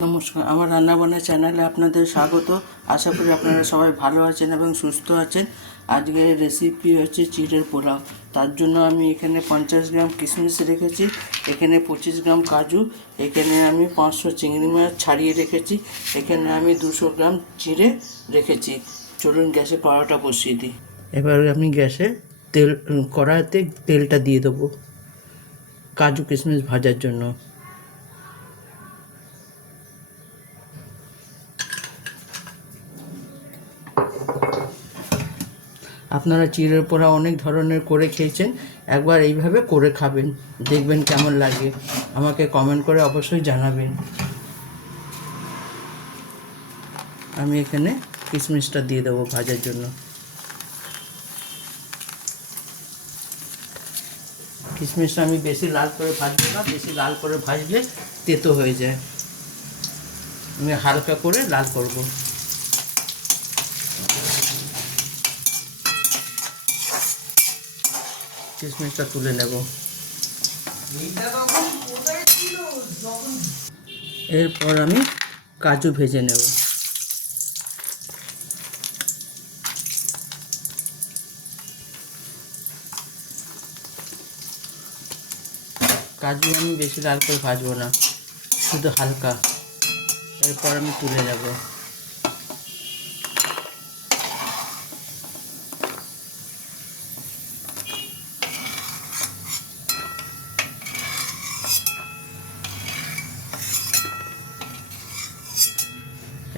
নমস্কার, আমার রান্নাবান্না চ্যানেলে আপনাদের স্বাগত। আশা করি আপনারা সবাই ভালো আছেন এবং সুস্থ আছেন। আজকের রেসিপি হচ্ছে চিড়ের পোলাও। তার জন্য আমি এখানে 50 গ্রাম কিশমিশ রেখেছি, এখানে 25 গ্রাম কাজু, এখানে আমি 500 চিংড়ি মাছ ছাড়িয়ে রেখেছি, এখানে আমি 200 গ্রাম চিড়ে রেখেছি। চলুন গ্যাসে কড়াটা বসিয়ে দিই। এবার আমি গ্যাসে কড়াইতে তেলটা দিয়ে দেবো কাজু কিশমিশ ভাজার জন্য। আপনারা চিড়ের পোলাও অনেক ধরনের করে খেয়েছেন, একবার এইভাবে করে খাবেন, দেখবেন কেমন লাগে। আমাকে কমেন্ট করে অবশ্যই জানাবেন। আমি এখানে কিশমিশটা দিয়ে দেবো ভাজার জন্য। কিশমিশটা আমি বেশি লাল করে ভাজবো না, বেশি লাল করে ভাজলে তেতো হয়ে যায়। আমি হালকা করে লাল করব। কিশমিশটা তুলে নেব। এরপর আমি কাজু ভেজে নেব। কাজু আমি বেশি লাল করে ভাজবো না, শুধু হালকা। এরপর আমি তুলে নেব।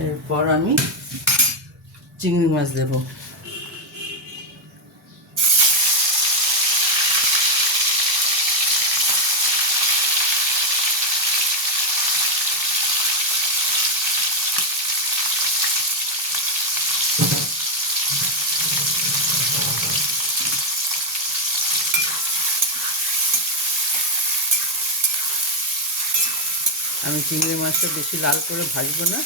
এরপর আমি চিংড়ি মাছ দেব। আমি চিংড়ি মাছটা বেশি লাল করে ভাজবো না,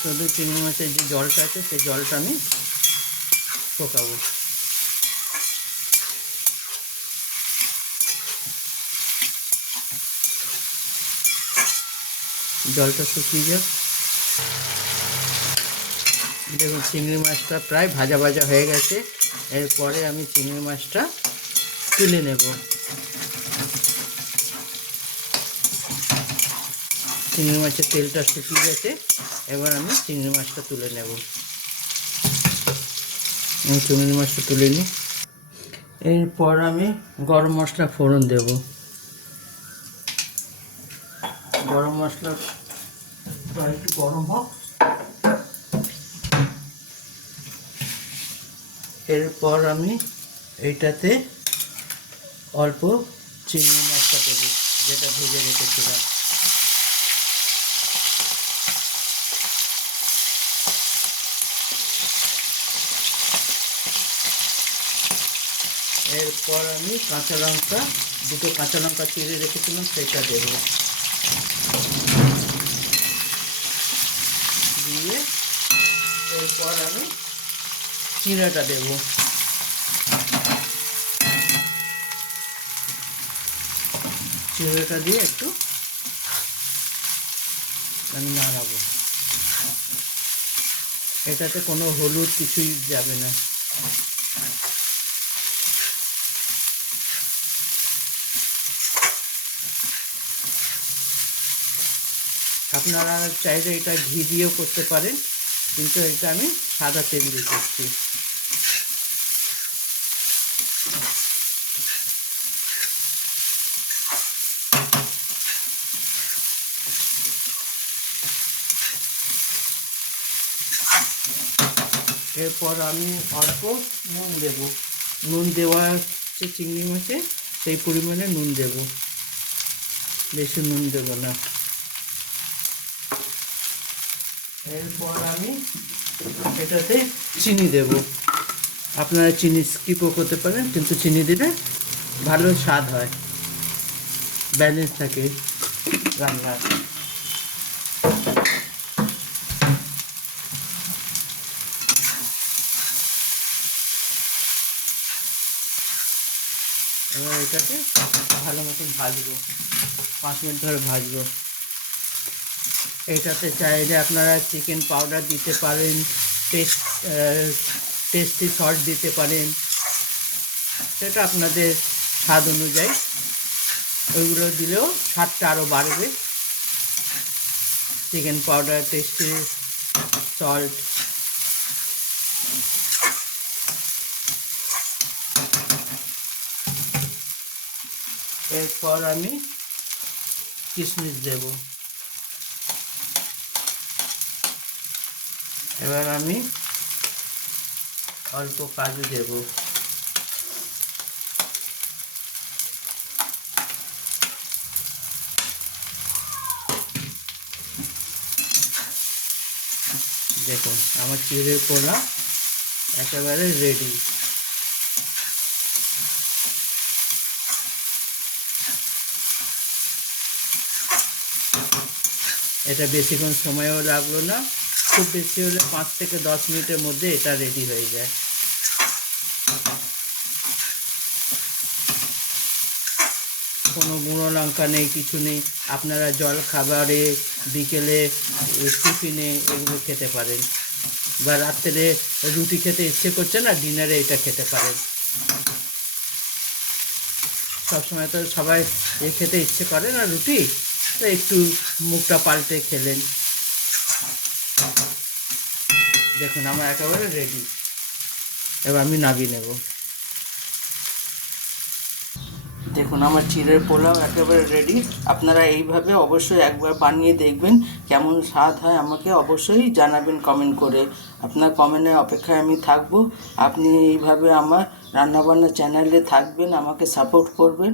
শুধু চিংড়ি মাছের যে জলটা আছে সেই জলটা আমি শুকাবো। জলটা শুকিয়ে যাক। দেখুন চিংড়ি মাছটা প্রায় ভাজা ভাজা হয়ে গেছে। এরপরে আমি চিংড়ি মাছটা তুলে নেব। চিংড়ি মাছের তেলটা শুকিয়ে গেছে, এবার আমি চিংড়ি মাছটা তুলে নেব। আমি চিংড়ি মাছটা তুলে নিই। এরপর আমি গরম মশলা ফোড়ন দেব। গরম মশলা একটু গরম হোক। এরপর আমি এইটাতে অল্প চিংড়ি মাছটা দেবো, যেটা ভেজে রেখেছিলাম। এরপর আমি কাঁচা লঙ্কা, দুটো কাঁচা লঙ্কা চিড়ে রেখেছিলাম, সেটা দেব। দিয়ে এরপর আমি চিড়েটা দেব। চিড়েটা দিয়ে একটু আমি নাড়াবো। এটাতে কোনো হলুদ কিছুই যাবে না। আপনারা চাইলে এটা ঘি দিয়েও করতে পারেন, কিন্তু এটা আমি সাদা তেল দিয়ে করছি। এরপর আমি অল্প নুন দেব। নুন দেওয়া হচ্ছে চিংড়ি মাছে, সেই পরিমাণে নুন দেব, বেশি নুন দেব না। এরপর আমি এটাতে চিনি দেব। আপনারা চিনি স্কিপও করতে পারেন, কিন্তু চিনি দিলে ভালো স্বাদ হয়, ব্যালেন্স থাকে রান্নার। এবার এটাকে ভালো মতন ভাজবো। 5 মিনিট ধরে ভাজবো। এটাতে চাইলে আপনারা চিকেন পাউডার দিতে পারেন, টেস্টি সল্ট দিতে পারেন, সেটা আপনাদের স্বাদ অনুযায়ী। ওইগুলো দিলেও স্বাদটা আরও বাড়বে। Chicken powder, tasty salt. এরপর আমি কিশমিশ দেব। এবার আমি অল্প কাজু দেব। দেখুন আমার চিড়ের পোলাও একেবারে রেডি। এটা বেশিক্ষণ সময়ও লাগলো না, খুব বেশি হলে 5 থেকে 10 মিনিটের মধ্যে এটা রেডি হয়ে যায়। কোনো গুঁড়ো লঙ্কা নেই, কিছু নেই। আপনারা জল খাবারে, বিকেলে, টিফিনে এগুলো খেতে পারেন, বা রাত্রে রুটি খেতে ইচ্ছে করছে না, ডিনারে এটা খেতে পারেন। সবসময় তো সবাই খেতে ইচ্ছে করে না রুটি, তো একটু মুখটা পাল্টে খেলেন। দেখুন আমার একেবারে রেডি। এবার আমি নামিয়ে নেব। দেখুন আমার চিড়ের পোলাও একেবারে রেডি। আপনারা এইভাবে অবশ্যই একবার বানিয়ে দেখবেন, কেমন স্বাদ হয় আমাকে অবশ্যই জানাবেন কমেন্ট করে। আপনার কমেন্টের অপেক্ষায় আমি থাকবো। আপনি এইভাবে আমার রান্নাবান্না চ্যানেলে থাকবেন, আমাকে সাপোর্ট করবেন।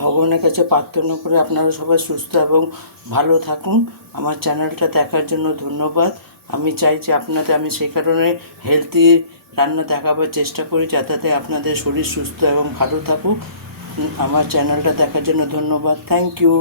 ভগবানের কাছে প্রার্থনা করে আপনারা সবাই সুস্থ এবং ভালো থাকুন। আমার চ্যানেলটা দেখার জন্য ধন্যবাদ। আমি চাই যে আপনাদের, আমি সেই কারণে হেলদি রান্না দেখাবার চেষ্টা করি, যাতে আপনাদের শরীর সুস্থ এবং ভালো থাকুক। আমার চ্যানেলটা দেখার জন্য ধন্যবাদ। Thank you.